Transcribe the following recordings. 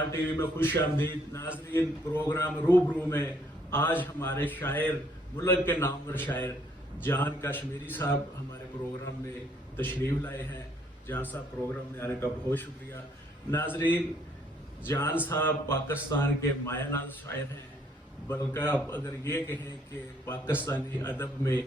Smart TV में खुश आमदीद नाजरीन। प्रोग्राम रूबरू में आज हमारे शायर, मुल्क के नामवर शायर जान कश्मीरी साहब हमारे प्रोग्राम में तशरीफ लाए हैं। जान साहब, प्रोग्राम में आने का बहुत शुक्रिया। नाजरीन, जान साहब पाकिस्तान के मायानाज शायर हैं, बल्कि आप अगर ये कहें कि पाकिस्तानी अदब में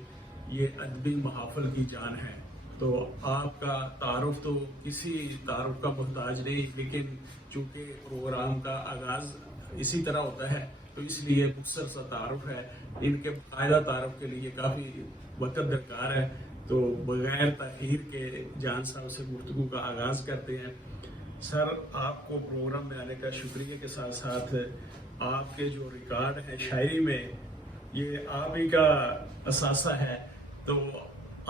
ये अदबी महाफल की जान है। तो आपका तारुफ तो किसी तारुफ का मोहताज नहीं, लेकिन चूंकि प्रोग्राम का आगाज इसी तरह होता है तो इसलिए मुख्तसर सा तारुफ है। इनके बाकायदा तारुफ के लिए काफ़ी वक्त दरकार है, तो बगैर तखीर के जान साहब से गुफ्तगू का आगाज करते हैं। सर, आपको प्रोग्राम में आने का शुक्रिया के साथ साथ आपके जो रिकॉर्ड है शायरी में, ये आप ही का असासा है। तो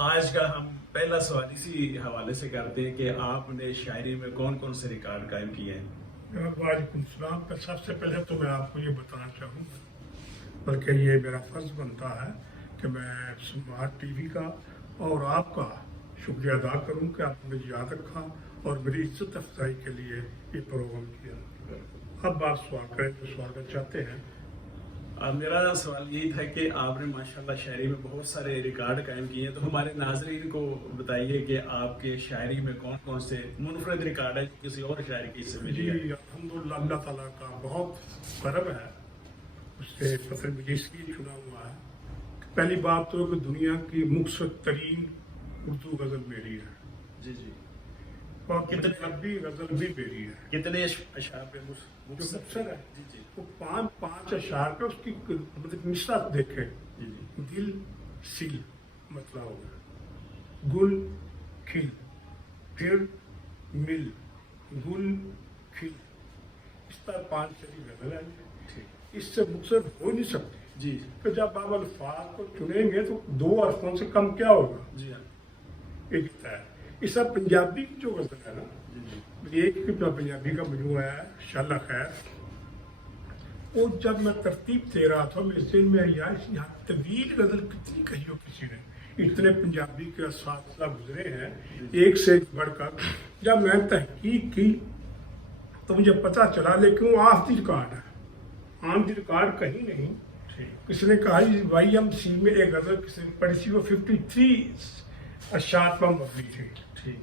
आज का हम पहला सवाल इसी हवाले से करते हैं कि आपने शायरी में कौन कौन से रिकॉर्ड कायम किए हैं? वालेकुम सलाम। पर सबसे पहले तो मैं आपको ये बताना चाहूँगा, बल्कि ये मेरा फ़र्ज़ बनता है कि मैं स्मार्ट टीवी का और आपका शुक्रिया अदा करूँ कि आपने मुझे याद रखा और मेरी इज्जत अफजाई के लिए ये प्रोग्राम किया। अब आप सवाल करें जो सवाल कर चाहते हैं। मेरा सवाल यही था कि आपने माशाल्लाह शायरी में बहुत सारे रिकॉर्ड कायम किए हैं, तो हमारे नाजरीन को बताइए कि आपके शायरी में कौन कौन से मुनफरद रिकॉर्ड है किसी और शायर की हिस्से में? जी, अल्हम्दुलिल्लाह, अल्लाह ताला का बहुत करम है, उससे फसल मुझे इसलिए चुना हुआ है। पहली बात तो कि दुनिया की मुख्तसर तरीन उर्दू गज़ल मेरी है। जी जी। और कितने गज़ल भी मेरी है। कितने अशार पे जो मुख्तसर है जी जी वो पाँच अशार पे उसकी मतलब मिसरा देखे। जी जी। दिल सिल मतलब होगा, गुल खिल, फिर मिल, गुल खिल, इस तरह 5 चली गज़ल है। ठीक। इससे मुख्तसर हो नहीं सकती। जी तो जब आप अल्फाज को चुनेंगे तो 2 अरफों से कम क्या होगा? जी हाँ। एक है इस सब पंजाबी की जो गज़ल है ना, जी जी। एक पंजाबी का मजमूआ है शाला खैर, वो जब मैं तरतीब दे रहा था मेरे ज़हन में यार यहाँ तवील गज़ल कितनी कही हो किसी ने, इतने पंजाबी के असातिज़ा गुजरे हैं एक से एक बढ़कर। जब मैंने तहकीक की तो मुझे पता चला, लेकिन वो ऑफ द रिकॉर्ड है, ऑन द रिकॉर्ड कहीं नहीं। किसी ने कहा YMC में एक गज़ल किसी ने पढ़ी थी, वो 53 अशार पर मबनी थी। ठीक।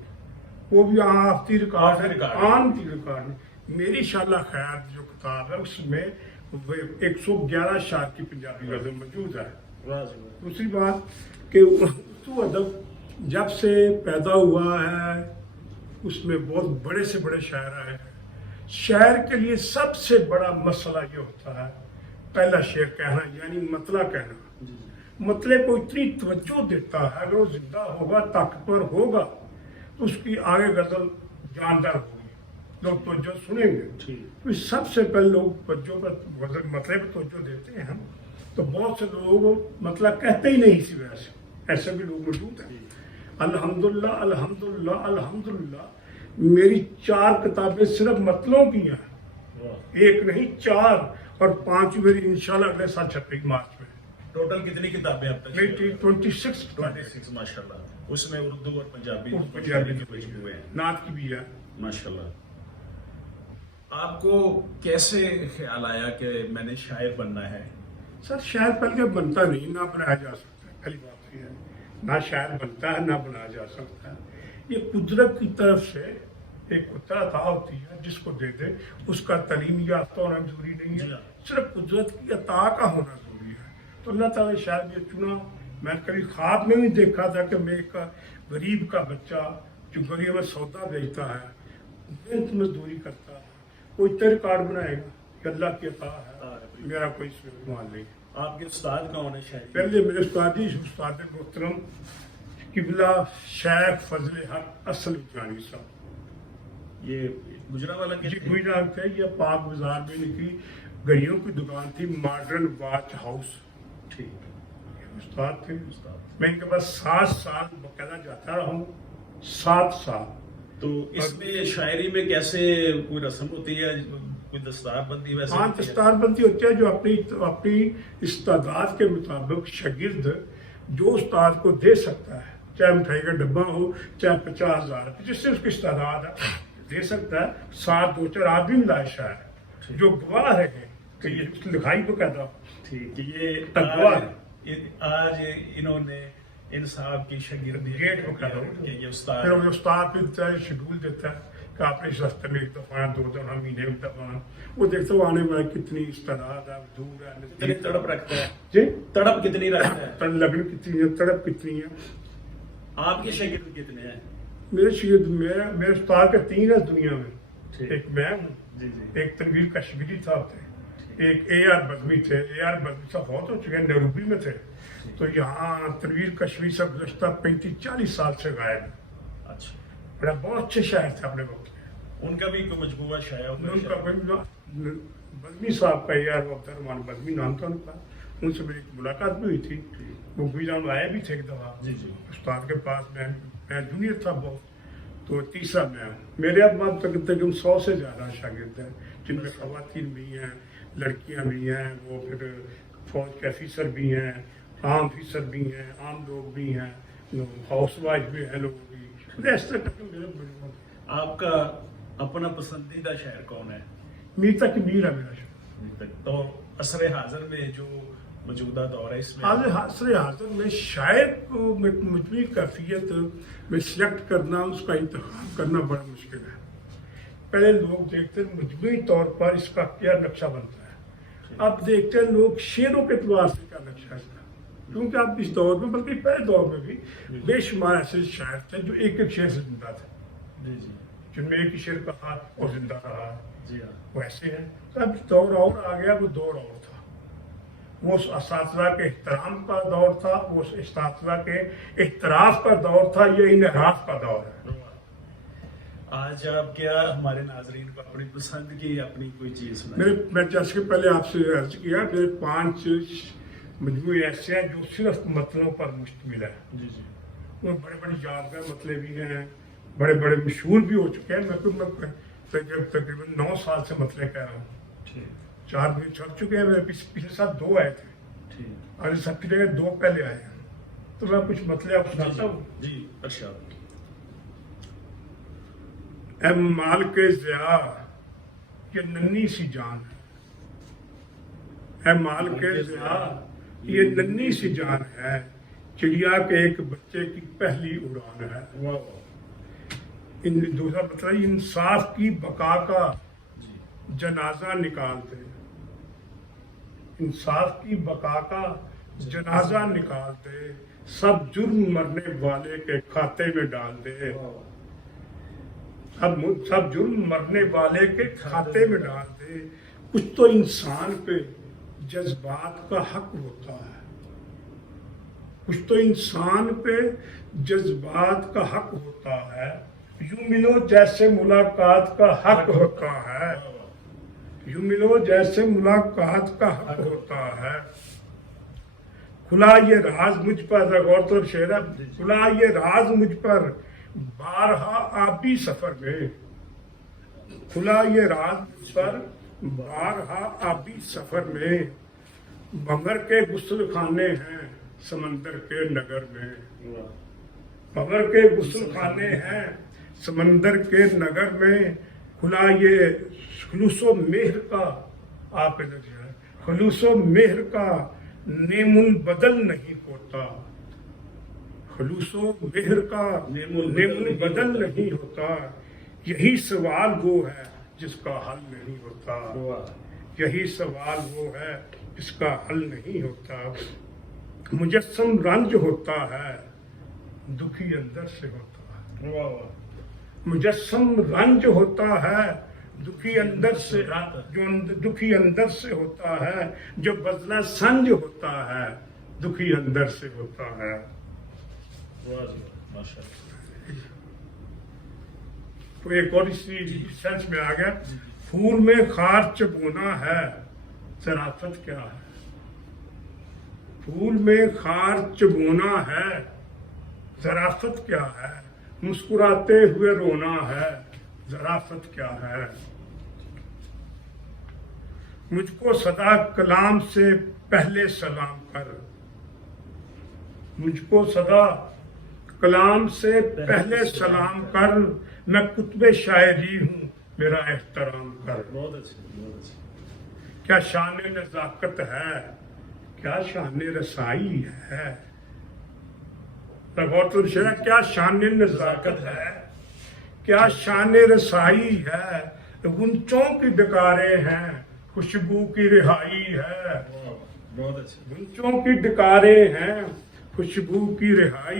वो भी ऑफ द रिकॉर्ड है, रिकॉर्ड। On the record. मेरी शाला खैर जो किताब है उसमें 111 अशार की पंजाबी गज़ल मौजूद है। दूसरी बात कि उर्दू अदब जब से पैदा हुआ है उसमें बहुत बड़े से बड़े शायर आए हैं। शायर के लिए सबसे बड़ा मसला ये होता है पहला शेर कहना, यानी मतला कहना। मतले को इतनी तवज्जो देता है, अगर वो जिंदा होगा, ताकतवर होगा तो उसकी आगे गज़ल जानदार होगी, लोग तवज्जो सुनेंगे। तो सबसे पहले लोग तवज्जो पर गज़ल मतले पर तवज्जो देते हैं। तो बहुत से लोग मतला कहते ही नहीं इसी वजह से, ऐसे भी लोग मौजूद हैं। अल्हम्दुलिल्लाह अल्हम्दुलिल्लाह अल्हम्दुलिल्लाह मेरी 4 किताबें सिर्फ मतलों की हैं, एक नहीं 4, और 5 मेरी इंशाल्लाह अगले साल छपेगी मार्च में। टोटल कितनी किताबें अब तक? 26 माशाल्लाह। उसमें उर्दू और पंजाबी पंजाबी की बची हुए हैं, नात की भी है माशाल्लाह। आपको कैसे ख्याल आया कि मैंने शायर बनना है? सर, शायर पहले बनता नहीं, ना बनाया जा सकता है। पहली बात ये है, ना शायर बनता है ना बनाया जा सकता है। ये कुदरत की तरफ से एक अता होती है, जिसको दे दे उसका तालीम याफ्ता होना जरूरी नहीं है, सिर्फ कुदरत की अता का होना जरूरी है। तो अल्लाह ताला शायद ये चुना। मैंने कभी ख्वाब में भी देखा था कि मैं एक गरीब का बच्चा जो गरीब में सौदा बेचता है, मेहनत मजदूरी करता है, कोई तेरे कार्ड बनाएगा कि अल्लाह की अता है, मेरा कोई इसमें मान नहीं। आपके उस्ताद कौन है शायर? पहले मेरे उस्ताद मोहतरम किबला शेख फजल हक असल जानी साहब, ये गुजरावाला के गुजरात थे। ये पाक बाजार में इनकी घड़ियों की दुकान थी, मॉडर्न वॉच हाउस। ठीक। उस्ताद थे। मैं इनके पास 7 साल बकायदा जाता रहा हूँ, 7 साल। तो इसमें शायरी में कैसे कोई रस्म होती है, कोई दस्तारबंदी? वैसे हाँ, दस्तारबंदी होती है जो अपनी इस्तादाद के मुताबिक शागिर्द जो उस्ताद को दे सकता है, चाहे मिठाई का डब्बा हो, चाहे 50,000, जिससे उसकी इस्तादाद है दे सकता है। 7 2 4 आदमी मिलाए शायर جو گواہ ہے کہ یہ لکھائی تو کہتا ٹھیک یہ تقویٰ آج انہوں نے ان صاحب کی شاگردی گیٹ کو کہتا کہ یہ پھر استاد وہ استاد پہ شیڈول دیتا ہے کہ آپ نے اس ہفتے میں ایک دفعہ 2 دفعہ مہینے میں دفعہ وہ دیکھتا ہوں آنے والا کتنی استعداد ہے دور ہے کتنی تڑپ رکھتا ہے جی تڑپ کتنی رکھتا ہے لگن کتنی ہے تڑپ کتنی ہے. آپ کے شاگرد کتنے ہیں میرے شاگرد میرے استاد کے 3 ہے دنیا میں. ٹھیک. ایک میں ہوں, جی جی ایک تنویر کشمیری صاحب تھے, ایک اے آر بزمی تھے. اے آر بزمی صاحب بہت ہو چکے ہیں, نیروبی میں تھے. تو یہاں تنویر کشمیری صاحب گزشتہ 35-40 سال سے غائب ہیں. اچھا بڑا بہت اچھے شاعر تھے اپنے وقت کے. ان کا بھی کوئی مجموعہ شاعر ان کا بزمی صاحب کا اے آر عبد الرحمان بزمی نام تھا ان کا. ان سے میری ملاقات بھی ہوئی تھی. وہ گوجران آئے بھی تھے ایک دفعہ جی جی استاد کے پاس. میں جونیئر تھا بہت, تو تیسرا میں ہوں. میرے اب تقریباً 100 سے زیادہ شاگرد ہیں, جن میں خواتین بھی ہیں, لڑکیاں بھی ہیں, وہ پھر فوج کے افیسر بھی ہیں, عام افیسر بھی ہیں, عام لوگ بھی ہیں, ہاؤس وائف بھی ہیں لوگ بھی. اس طرح کا میرے بڑے. آپ کا اپنا پسندیدہ شاعر کون ہے؟ میر تک میر ہے میرا شاعر. تو عصر حاضر میں جو موجودہ دور ہے اس میں عصر حاضر میں شاعر کو مجموعی کیفیت میں سلیکٹ کرنا, اس کا انتخاب کرنا بڑا مشکل ہے. پہلے لوگ دیکھتے ہیں مجموعی طور پر اس کا کیا نقشہ بنتا ہے. اب دیکھتے ہیں لوگ شعروں کے اعتبار سے کیا نقشہ ہے. کیونکہ اب اس دور میں, بلکہ پہلے دور میں بھی بے شمار ایسے شاعر تھے جو ایک ایک شعر سے زندہ تھے, جی جی جن میں ایک ہی شعر کہا اور زندہ رہا. جی ہاں ویسے ہیں. تو اب دور اور آ گیا, وہ دور اور تھا. وہ اساتذہ کے احترام کا دور تھا, وہ اساتذہ کے احتراف کا دور تھا, یہ انحراف کا دور ہے. آج آپ کیا ہمارے ناظرین کو اپنی پسند کی اپنی کوئی چیز میرے میں جیسے کہ پہلے آپ سے عرض کیا, میرے 5 مجموعے ایسے ہیں جو صرف مطلبوں پر مشتمل ہے. جی جی وہ بڑے بڑے یادگار مطلب بھی ہیں, بڑے بڑے مشہور بھی ہو چکے ہیں. میں تقریباً 9 سال سے مطلب کہہ رہا ہوں. 4 بھی چھپ چکے ہیں. میرے پچھلے سال 2 آئے تھے, اور سب کی جگہ 2 پہلے آئے ہیں. تو میں کچھ مطلب آپ سناتا ہوں. جی اچھا. اے مال کے ضیاء یہ ننھی سی جان ہے. اے مال کے ضیاء یہ ننھی سی جان ہے, چڑیا کے ایک بچے کی پہلی اڑان ہے. دوسرا مطلب انصاف کی بقا کا جنازہ نکال دے. انصاف کی بقا کا جنازہ نکال دے, سب جرم مرنے والے کے کھاتے میں ڈال دے. سب جرم مرنے والے کے کھاتے میں ڈال دے. کچھ تو انسان پہ جذبات کا حق ہوتا ہے. کچھ تو انسان پہ جذبات کا حق ہوتا ہے. یوں ملو جیسے ملاقات کا حق ہوتا ہے. یوں ملو جیسے ملاقات کا حق ہوتا ہے. کھلا یہ راز مجھ پر, غور تو شعر ہے, کھلا یہ راز مجھ پر بارہا آبی سفر میں. کھلا یہ راز مجھ پر بارہا آبی سفر میں. بمر کے غسل خانے ہیں سمندر کے نگر میں. بمر کے غسل خانے ہیں سمندر کے نگر میں. کھلا یہ خلوص و مہر کا, آپ خلوص و مہر کا نیم البدل نہیں ہوتا. خلوص و مہر کا نیم البدل نہیں ہوتا. یہی سوال وہ ہے جس کا حل نہیں ہوتا. یہی سوال وہ ہے جس کا حل نہیں ہوتا. مجسم رنج ہوتا ہے دکھی اندر سے ہوتا ہے. مجسم رنج ہوتا ہے دکھی اندر سے, جو دکھی اندر سے ہوتا ہے. جو بدلہ سنج ہوتا ہے دکھی اندر سے ہوتا ہے. تو ایک اور اسی سینس میں آ گیا. پھول میں خار چبونا ہے ظرافت کیا ہے. پھول میں خار چبونا ہے ظرافت کیا ہے. مسکراتے ہوئے رونا ہے ظرافت کیا ہے. مجھ کو صدا کلام سے پہلے سلام کر. مجھ کو صدا کلام سے پہلے سلام کر. میں کتب شاعری ہوں मेरा एहतराम कर। बहुत अच्छे, बहुत अच्छे। क्या शान नजाकत है, क्या शान रसाई है। गौतम शेरा, क्या शान नजाकत है, क्या शान रसाई है। गुंचों की डकारे हैं, खुशबू की रिहाई है। बहुत अच्छे। गुंचों की डकारे हैं, खुशबू की रिहाई।